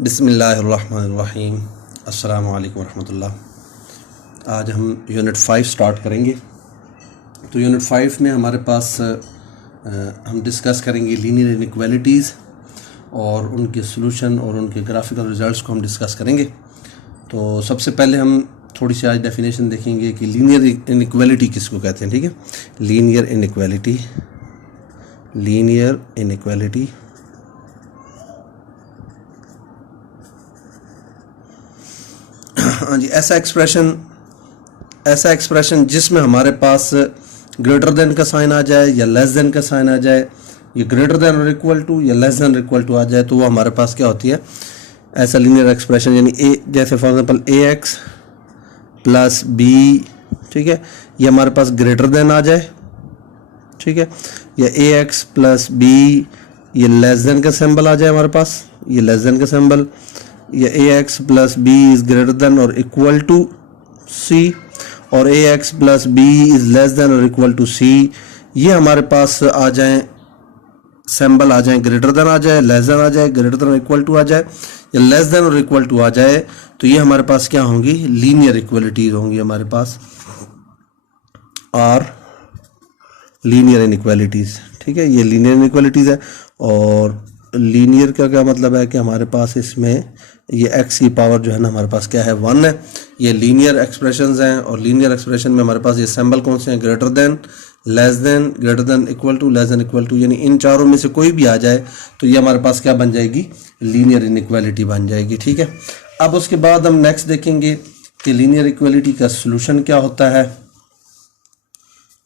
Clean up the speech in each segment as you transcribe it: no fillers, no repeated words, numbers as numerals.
बिस्मिल्लाहिर्रहमानिर्रहीम। अस्सलामु अलैकुम रहमतुल्लाह। आज हम यूनिट 5 स्टार्ट करेंगे। तो यूनिट 5 में हमारे पास हम डिस्कस करेंगे लीनियर इनइक्वालिटीज़ और उनके सॉल्यूशन और उनके ग्राफिकल रिजल्ट्स को हम डिस्कस करेंगे। तो सबसे पहले हम थोड़ी सी आज डेफिनेशन देखेंगे कि लीनियर इनइक्वालिटी किसको कहते हैं। ठीक है, लीनियर इनइक्वालिटी हाँ जी, ऐसा एक्सप्रेशन जिसमें हमारे पास ग्रेटर देन का साइन आ जाए या लेस देन का साइन आ जाए, ये ग्रेटर देन और इक्वल टू या लेस देन और इक्वल टू आ जाए, तो वो हमारे पास क्या होती है, ऐसा लीनियर एक्सप्रेशन। यानी ए, जैसे for example A x plus B, ठीक है, ये हमारे पास ग्रेटर देन आ जाए, ठीक है, या ए एक्स प्लस बी ये लेस देन का सिंबल आ जाए हमारे पास, ये लेस देन का सिंबल, या a x plus b is greater than और इक्वल टू सी, और a x plus b is less than और इक्वल टू सी, ये हमारे पास आ जाएं, सिंबल आ जाए, ग्रेटर देन आ जाए, लेस देन आ जाए, ग्रेटर देन और इक्वल टू आ जाए, या लेस देन और इक्वल टू आ जाए, तो ये हमारे पास क्या होंगी, लीनियर इक्वलिटीज होंगी हमारे पास, और लीनियर इनइक्वालिटीज़। ठीक है, ये लीनियर इनइक्वालिटीज़ है। और लीनियर का क्या मतलब है कि हमारे पास इसमें ये एक्स की पावर जो है ना हमारे पास क्या है, 1 है। ये लीनियर एक्सप्रेशंस हैं, और लीनियर एक्सप्रेशन में हमारे पास ये सिंबल कौन से हैं, greater than, less than, greater than equal to, less than equal to, यानी इन चारों में से कोई भी आ जाए तो ये हमारे पास क्या बन जाएगी, लीनियर इनइक्वालिटी बन जाएगी। ठीक है, अब उसके बाद हम नेक्स्ट देखेंगे कि लीनियर इक्वालिटी का सोल्यूशन क्या होता है।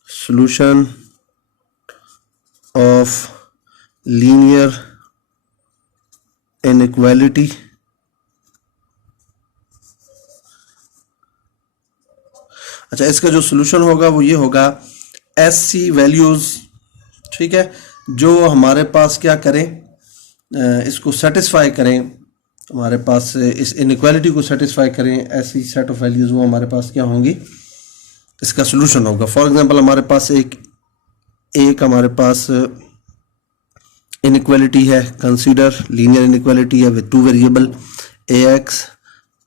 सोल्यूशन ऑफ लीनियर इनइक्वालिटी, अच्छा, इसका जो सोल्यूशन होगा वो ये होगा एस सी वैल्यूज़, ठीक है, जो हमारे पास क्या करें, इसको सेटिस्फाई करें, हमारे पास इस इनइक्वालिटी को सेटिस्फाई करें, ऐसी सेट ऑफ वैल्यूज़ वो हमारे पास क्या होंगी, इसका सोल्यूशन होगा। फॉर एग्जांपल हमारे पास एक हमारे पास इनइक्वालिटी है, कंसीडर लीनियर इनइक्वालिटी है with 2 variable A x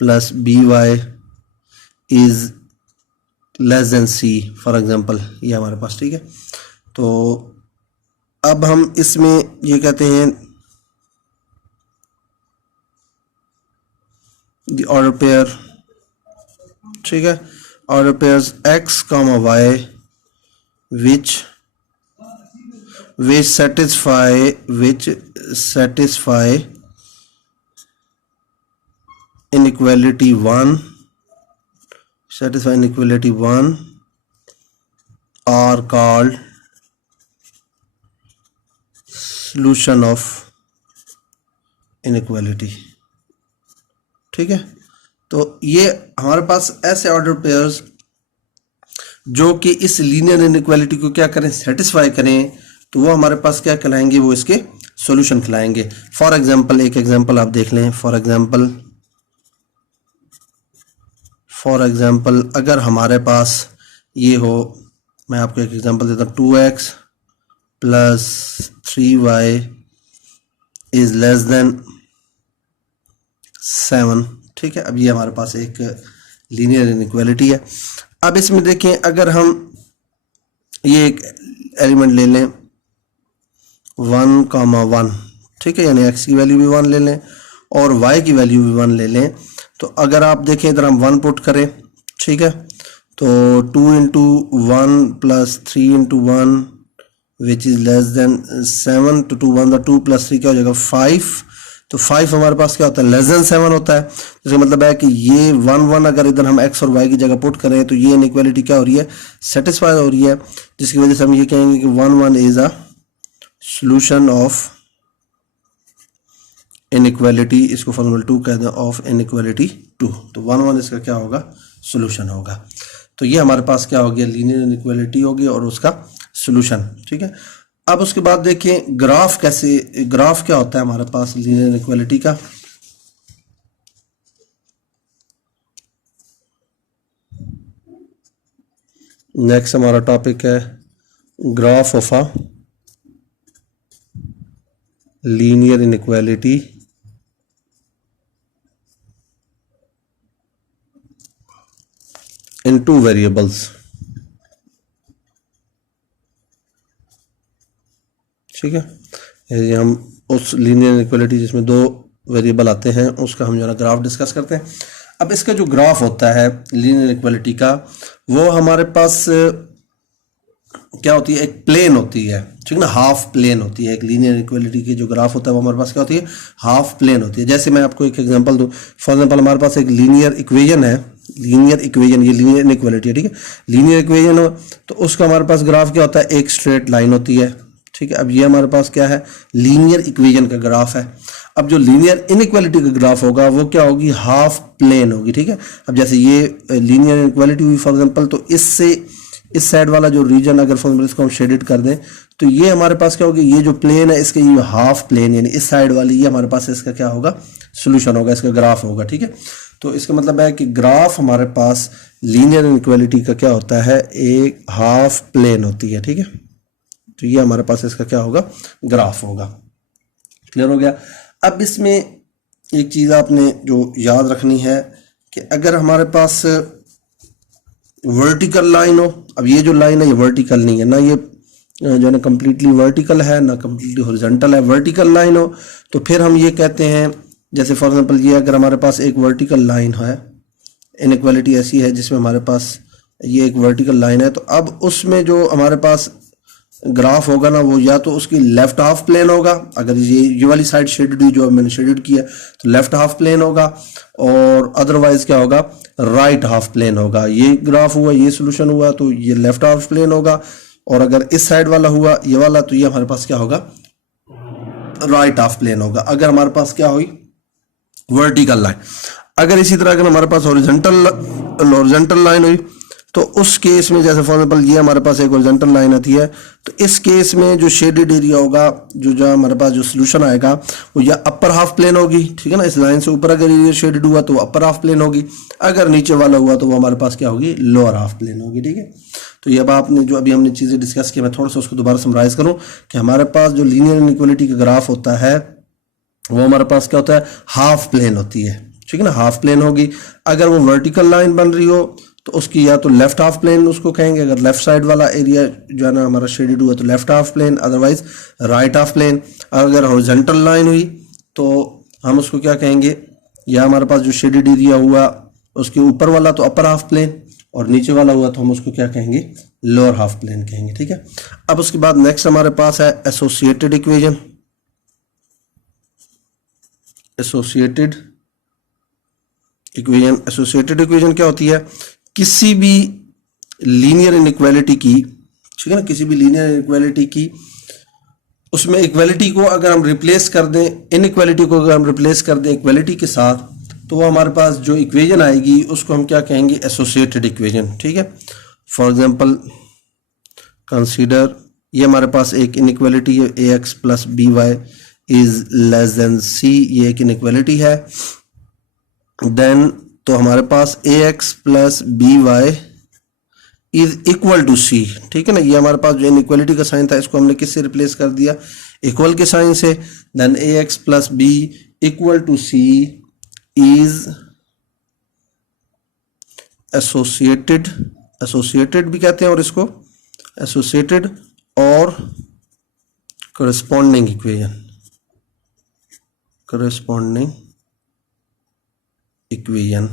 plus B y is less than C, for example ये हमारे पास। ठीक है, तो अब हम इसमें ये कहते हैं द ऑर्डर पेयर, ठीक है, order pairs x comma y which satisfy inequality 1 are called solution of inequality। ठीक है, तो ये हमारे पास ऐसे ऑर्डर पेयर्स जो कि इस लीनियर इनइक्वालिटी को क्या करें, सेटिस्फाई करें, तो वो हमारे पास क्या कहलाएंगे, वो इसके सॉल्यूशन कहलाएंगे। फॉर एग्जांपल एक एग्जांपल आप देख लें। फॉर एग्जांपल अगर हमारे पास ये हो, मैं आपको एक एग्जांपल देता हूँ, 2x plus 3y is less then 7। ठीक है, अब ये हमारे पास एक लीनियर इनइक्वालिटी है। अब इसमें देखें, अगर हम ये एक एलिमेंट ले लें 1,1, ठीक है, यानी x की वैल्यू भी 1 ले लें और y की वैल्यू भी 1 ले लें, तो अगर आप देखें इधर हम 1 पुट करें, ठीक है, तो 2 into 1 plus 3 into 1 which is less then 7, तो 2 1 2 प्लस 3 क्या हो जाएगा, 5। तो 5 हमारे पास क्या होता है, लेस देन 7 होता है। इसका मतलब है कि ये 1 1 अगर इधर हम x और y की जगह पुट करें तो ये इनइक्वालिटी क्या हो रही है, सेटिस्फाई हो रही है, जिसकी वजह से हम ये कहेंगे कि 1 1 is a solution of inequality, इसको फॉर्मूला 2 कहते हैं, ऑफ इनइक्वालिटी 2। तो 1 1 इसका क्या होगा, सॉल्यूशन होगा। तो ये हमारे पास क्या हो गया, लीनियर इनइक्वालिटी होगी और उसका सॉल्यूशन। ठीक है, अब उसके बाद देखें ग्राफ क्या होता है हमारे पास लीनियर इनइक्वालिटी का। नेक्स्ट हमारा टॉपिक है graph of a linear inequality in two variables, ठीक है। ये हम उस लीनियर इनइक्वालिटी जिसमें दो वेरिएबल आते हैं उसका हम जो है ग्राफ डिस्कस करते हैं। अब इसका जो ग्राफ होता है लीनियर इनइक्वालिटी का, वो हमारे पास क्या होती है, एक प्लेन होती है, ठीक ना, हाफ प्लेन होती है। एक लीनियर इनइक्वालिटी की जो ग्राफ होता है वो हमारे पास क्या होती है, हाफ प्लेन होती है। जैसे मैं आपको एक एग्जांपल दूं, फॉर एग्जांपल हमारे पास एक लीनियर इक्वेशन है, लीनियर इक्वेशन, ये लीनियर इनइक्वालिटी है, ठीक है। लीनियर इक्वेशन हो तो उसका हमारे पास ग्राफ क्या होता है, एक स्ट्रेट लाइन होती है, ठीक है। अब ये हमारे पास क्या है, लीनियर इक्वेशन का ग्राफ है। अब जो लीनियर इनइक्वालिटी का ग्राफ होगा वो क्या होगी, हाफ प्लेन होगी, ठीक है। अब जैसे ये लीनियर इनइक्वालिटी हुई फॉर एग्जांपल, तो इससे इस साइड वाला जो रीजन अगर फॉर एग्जांपल इसको हम शेडेड कर दें तो ये हमारे पास क्या होगी, ये जो प्लेन है इसके ये हाफ प्लेन यानी इस साइड वाली, ये हमारे पास इसका क्या होगा, सोल्यूशन होगा, इसका ग्राफ होगा, ठीक है। तो इसका मतलब है कि ग्राफ हमारे पास लीनियर इनइक्वालिटी का क्या होता है, एक हाफ प्लेन होती है, ठीक है। तो ये हमारे पास इसका क्या होगा, ग्राफ होगा। क्लियर हो गया। अब इसमें एक चीज़ आपने जो याद रखनी है कि अगर हमारे पास वर्टिकल लाइन हो, अब ये जो लाइन है ये वर्टिकल नहीं है ना, ये जो है ना कम्प्लीटली वर्टिकल है ना कम्प्लीटली हॉरिजॉन्टल है। वर्टिकल लाइन हो तो फिर हम ये कहते हैं, जैसे फॉर एग्जांपल ये अगर हमारे पास एक वर्टिकल लाइन है, इनइक्वालिटी ऐसी है जिसमें हमारे पास ये एक वर्टिकल लाइन है, तो अब उसमें जो हमारे पास ग्राफ होगा ना वो या तो उसकी लेफ्ट हाफ प्लेन होगा, अगर ये वाली साइड शेडेड हुई जो अब मैंने शेडेड किया तो लेफ्ट हाफ प्लेन होगा, और अदरवाइज क्या होगा, राइट हाफ प्लेन होगा। ये ग्राफ हुआ, ये सोल्यूशन हुआ तो ये लेफ्ट हाफ प्लेन होगा, और अगर इस साइड वाला हुआ ये वाला तो ये हमारे पास क्या होगा, राइट हाफ प्लेन होगा। अगर हमारे पास क्या हुई, वर्टिकल लाइन। अगर इसी तरह अगर हमारे पास हॉरिजॉन्टल लाइन हुई तो उस केस में, जैसे फॉर एग्जांपल ये हमारे पास एक हॉरिजॉन्टल लाइन आती है, तो इस केस में जो शेडेड एरिया होगा, जो हमारे पास जो सोल्यूशन आएगा वो या अपर हाफ प्लेन होगी, ठीक है ना। इस लाइन से ऊपर अगर एरिया शेडेड हुआ तो वो अपर हाफ प्लेन होगी, अगर नीचे वाला हुआ तो वो हमारे पास क्या होगी, लोअर हाफ प्लेन होगी, ठीक है। तो ये अब आपने जो अभी हमने चीज़ें डिस्कस की, मैं थोड़ा सा उसको दोबारा समराइज करूँ कि हमारे पास जो लीनियर इनइक्वालिटी का ग्राफ होता है वो हमारे पास क्या होता है, हाफ प्लेन होती है, ठीक है ना, हाफ प्लेन होगी। अगर वो वर्टिकल लाइन बन रही हो तो उसकी या तो लेफ्ट हाफ प्लेन उसको कहेंगे, अगर लेफ्ट साइड वाला एरिया जो है ना हमारा शेडेड हुआ तो left half plane, otherwise right half plane. अगर हॉरिजॉन्टल लाइन हुई तो हम उसको क्या कहेंगे, या हमारे पास जो शेडेड एरिया हुआ उसके ऊपर वाला तो अपर हाफ प्लेन, और नीचे वाला हुआ तो हम उसको क्या कहेंगे, लोअर हाफ प्लेन कहेंगे, ठीक है। अब उसके बाद नेक्स्ट हमारे पास है associated equation. Associated equation, associated equation क्या होती है, किसी भी लीनियर इनइक्वालिटी की, ठीक है ना, किसी भी लीनियर इनइक्वालिटी की उसमें इक्वालिटी को अगर हम रिप्लेस कर दें, इनइक्वालिटी को अगर हम रिप्लेस कर दें इक्वालिटी के साथ, तो वो हमारे पास जो इक्वेशन आएगी उसको हम क्या कहेंगे, एसोसिएटेड इक्वेशन, ठीक है। फॉर एग्जांपल कंसीडर ये हमारे पास एक इनइक्वालिटी है, a x plus B y is less than c, ये एक इनइक्वालिटी है। देन तो हमारे पास a x plus B y is equal to c, ठीक है ना। ये हमारे पास जो इनइक्वालिटी का साइन था इसको हमने किससे रिप्लेस कर दिया, इक्वल के साइन से। Then A x plus B equal to C is associated, associated भी कहते हैं और इसको एसोसिएटेड और corresponding equation, corresponding equation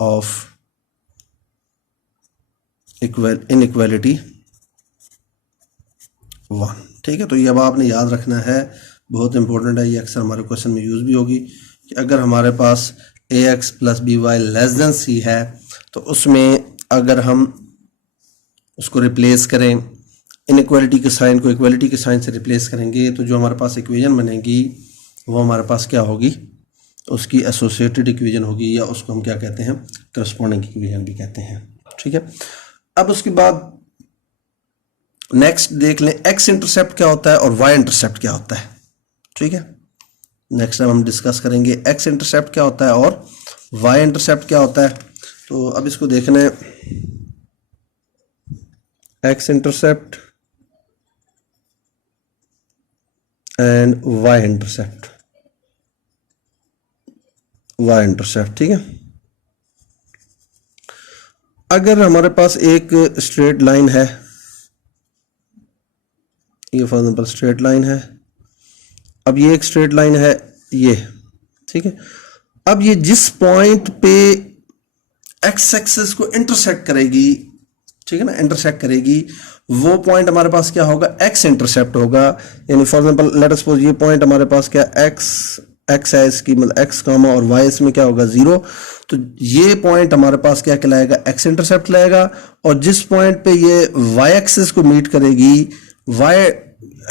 of inequality 1, ठीक है। तो ये अब आपने याद रखना है, बहुत इंपॉर्टेंट है, ये अक्सर हमारे क्वेश्चन में यूज़ भी होगी कि अगर हमारे पास a x plus B y less than c है तो उसमें अगर हम उसको रिप्लेस करें, इनइक्वालिटी के साइन को इक्वालिटी के साइन से रिप्लेस करेंगे तो जो हमारे पास इक्वेशन बनेगी वो हमारे पास क्या होगी, उसकी एसोसिएटेड इक्वेशन होगी, या उसको हम क्या कहते हैं, करस्पॉन्डिंग इक्वेशन भी कहते हैं, ठीक है। अब उसके बाद नेक्स्ट देख लें एक्स इंटरसेप्ट क्या होता है और वाई इंटरसेप्ट क्या होता है, ठीक है। नेक्स्ट टाइम हम डिस्कस करेंगे एक्स इंटरसेप्ट क्या होता है और वाई इंटरसेप्ट क्या होता है। तो अब इसको देखना है, x intercept and y intercept, y intercept, ठीक है। अगर हमारे पास एक स्ट्रेट लाइन है, ये फॉर एग्जाम्पल स्ट्रेट लाइन है, अब ये एक स्ट्रेट लाइन है ये, ठीक है। अब ये जिस पॉइंट पे एक्स एक्सिस को इंटरसेक्ट करेगी, ठीक है ना, इंटरसेक्ट करेगी, वो पॉइंट हमारे पास क्या होगा, एक्स इंटरसेप्ट होगा। यानी for example let us suppose ये पॉइंट हमारे पास क्या एक्स है, इसकी मतलब एक्स कामा और वाई इसमें क्या होगा 0, तो ये पॉइंट हमारे पास क्या कहलाएगा, एक्स इंटरसेप्ट लाएगा। और जिस पॉइंट पे ये वाई एक्सिस को मीट करेगी, वाई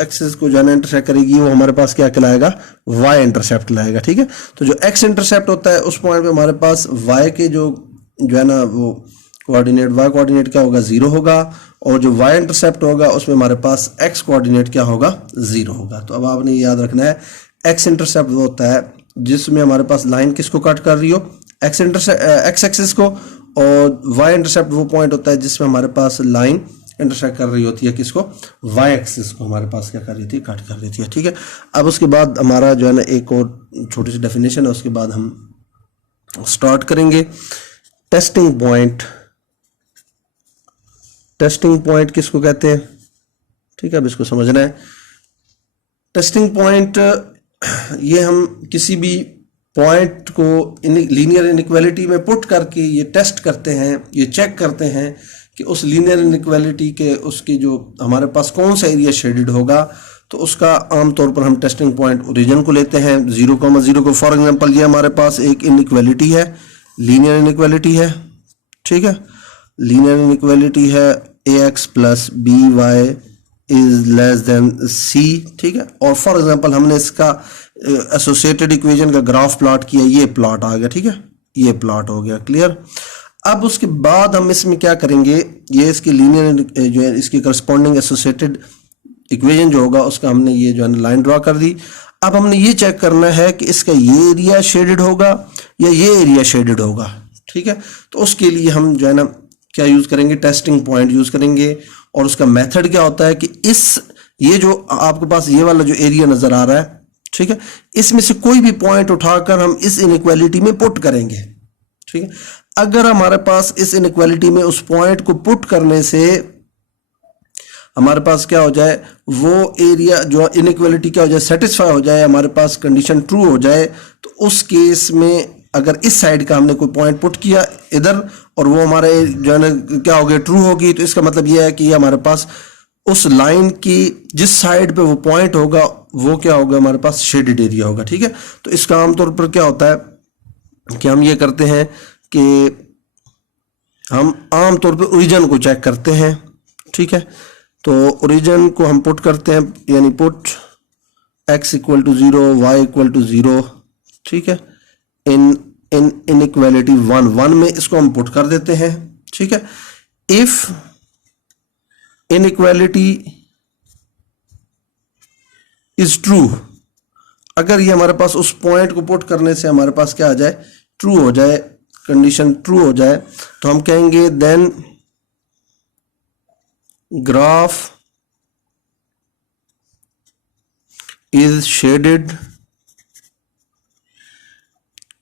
एक्सिस को जो है ना इंटरसेक्ट करेगी, वो हमारे पास क्या कहलाएगा, वाई इंटरसेप्ट लाएगा, ठीक है। तो जो एक्स इंटरसेप्ट होता है उस पॉइंट पे हमारे पास वाई के जो है ना वो कोऑर्डिनेट, वाई कोऑर्डिनेट क्या होगा 0 होगा, और जो वाई इंटरसेप्ट होगा उसमें हमारे पास एक्स कोऑर्डिनेट क्या होगा 0 होगा। तो अब आपने याद रखना है एक्स इंटरसेप्ट वो होता है जिसमें हमारे पास लाइन किसको कट कर रही हो, एक्स एक्सिस को, और वाई इंटरसेप्ट वो पॉइंट होता है जिसमें हमारे पास लाइन इंटरसेक्ट कर रही होती है किसको, वाई एक्सिस को हमारे पास क्या कर रही थी, कट कर रही थी, ठीक है। अब उसके बाद हमारा जो है ना एक और छोटी सी डेफिनेशन है, उसके बाद हम स्टार्ट करेंगे। टेस्टिंग पॉइंट, टेस्टिंग पॉइंट किसको कहते हैं, ठीक है, अब इसको समझना है। टेस्टिंग पॉइंट, ये हम किसी भी पॉइंट को लीनियर इनइक्वालिटी में पुट करके ये टेस्ट करते हैं, ये चेक करते हैं कि उस लीनियर इनइक्वालिटी के उसकी जो हमारे पास कौन सा एरिया शेडेड होगा। तो उसका आमतौर पर हम टेस्टिंग पॉइंट ओरिजिन को लेते हैं 0,0 को। फॉर एग्जांपल ये हमारे पास एक इनइक्वालिटी है, लीनियर इनइक्वालिटी है, ठीक है, लीनियर इनइक्वालिटी है ax plus B y is less than c, ठीक है। और फॉर एग्जांपल हमने इसका एसोसिएटेड इक्वेशन का ग्राफ प्लॉट किया, ये प्लॉट आ गया, ठीक है, ये प्लॉट हो गया, क्लियर। अब उसके बाद हम इसमें क्या करेंगे, ये इसकी लीनियर जो है इसकी करस्पॉन्डिंग एसोसिएटेड इक्वेशन जो होगा उसका हमने ये जो है लाइन ड्रॉ कर दी। अब हमने ये चेक करना है कि इसका ये एरिया शेडेड होगा या ये एरिया शेडेड होगा, ठीक है। तो उसके लिए हम जो है ना क्या यूज करेंगे, टेस्टिंग पॉइंट यूज करेंगे। और उसका मेथड क्या होता है कि ये जो आपके पास ये वाला जो एरिया नजर आ रहा है, ठीक है, इसमें से कोई भी पॉइंट उठाकर हम इस इनइक्वालिटी में पुट करेंगे, ठीक है। अगर हमारे पास इस इनइक्वालिटी में उस पॉइंट को पुट करने से हमारे पास क्या हो जाए, वो एरिया जो इनइक्वालिटी क्या हो जाए, सेटिस्फाई हो जाए, हमारे पास कंडीशन ट्रू हो जाए, तो उस केस में अगर इस साइड का हमने कोई पॉइंट पुट किया इधर और वो हमारे जो है ना क्या हो गया, ट्रू होगी, तो इसका मतलब ये है कि हमारे पास उस लाइन की जिस साइड पे वो पॉइंट होगा वो क्या होगा, हमारे पास शेडेड एरिया होगा, ठीक है। तो इसका आमतौर पर क्या होता है कि हम ये करते हैं कि हम आमतौर पर ओरिजिन को चेक करते हैं, ठीक है। तो ओरिजिन को हम पुट करते हैं, यानी put x equal to 0, y equal to 0, ठीक है, इन इनइक्वालिटी 1 में इसको हम पुट कर देते हैं, ठीक है। इफ इनइक्वालिटी इज ट्रू, अगर ये हमारे पास उस पॉइंट को पुट करने से हमारे पास क्या आ जाए, ट्रू हो जाए, कंडीशन ट्रू हो जाए, तो हम कहेंगे then graph is shaded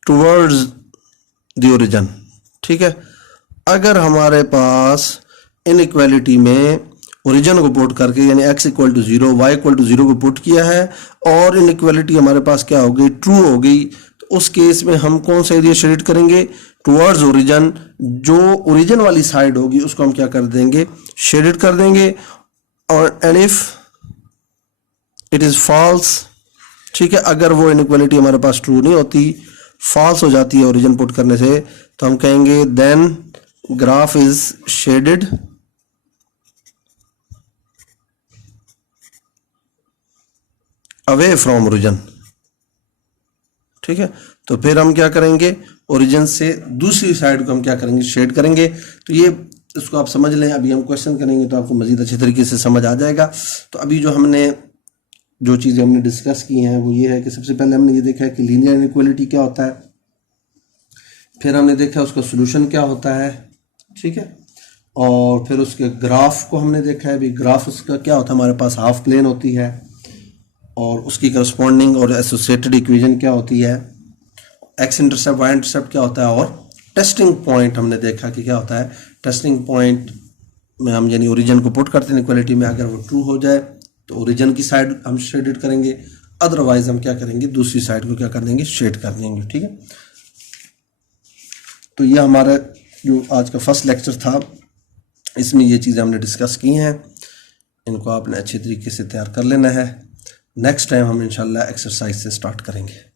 towards the origin, ठीक है। अगर हमारे पास इनइक्वालिटी में ओरिजिन को पुट करके यानी x equal to 0, y equal to 0 को पुट किया है और इनइक्वालिटी हमारे पास क्या हो गई, ट्रू हो गई, तो उस केस में हम कौन सा एरिया शेडेड करेंगे, टुवर्ड्स ओरिजिन। जो ओरिजिन वाली साइड होगी उसको हम क्या कर देंगे, शेडेड कर देंगे। और and if it is false, ठीक है, अगर वो इनइक्वालिटी हमारे पास ट्रू नहीं होती, फॉल्स हो जाती है ओरिजिन पुट करने से, तो हम कहेंगे then graph is shaded away from origin, ठीक है। तो फिर हम क्या करेंगे, ओरिजिन से दूसरी साइड को हम क्या करेंगे, शेड करेंगे। तो ये इसको आप समझ लें, अभी हम क्वेश्चन करेंगे तो आपको मजीद अच्छे तरीके से समझ आ जाएगा। तो अभी जो चीज़ें हमने डिस्कस की हैं वो ये है कि सबसे पहले हमने ये देखा है कि लीनियर इनइक्वालिटी क्या होता है, फिर हमने देखा उसका सोल्यूशन क्या होता है, ठीक है, और फिर उसके ग्राफ को हमने देखा है। अभी ग्राफ उसका क्या होता है, हमारे पास हाफ प्लेन होती है और उसकी करस्पॉन्डिंग और एसोसिएटेड इक्वेशन क्या होती है, एक्स इंटरसेप्ट वाई इंटरसेप्ट क्या होता है, और टेस्टिंग पॉइंट हमने देखा कि क्या होता है, टेस्टिंग पॉइंट में हम यानी ओरिजिन को पुट करते हैं इक्वलिटी में, अगर वो ट्रू हो जाए तो ओरिजिन की साइड हम शेडेड करेंगे, अदरवाइज हम क्या करेंगे दूसरी साइड को क्या कर देंगे शेड कर देंगे। ठीक है, तो ये हमारा जो आज का फर्स्ट लेक्चर था इसमें ये चीज़ें हमने डिस्कस की हैं, इनको आपने अच्छे तरीके से तैयार कर लेना है। नेक्स्ट टाइम हम इंशाल्लाह एक्सरसाइज से स्टार्ट करेंगे।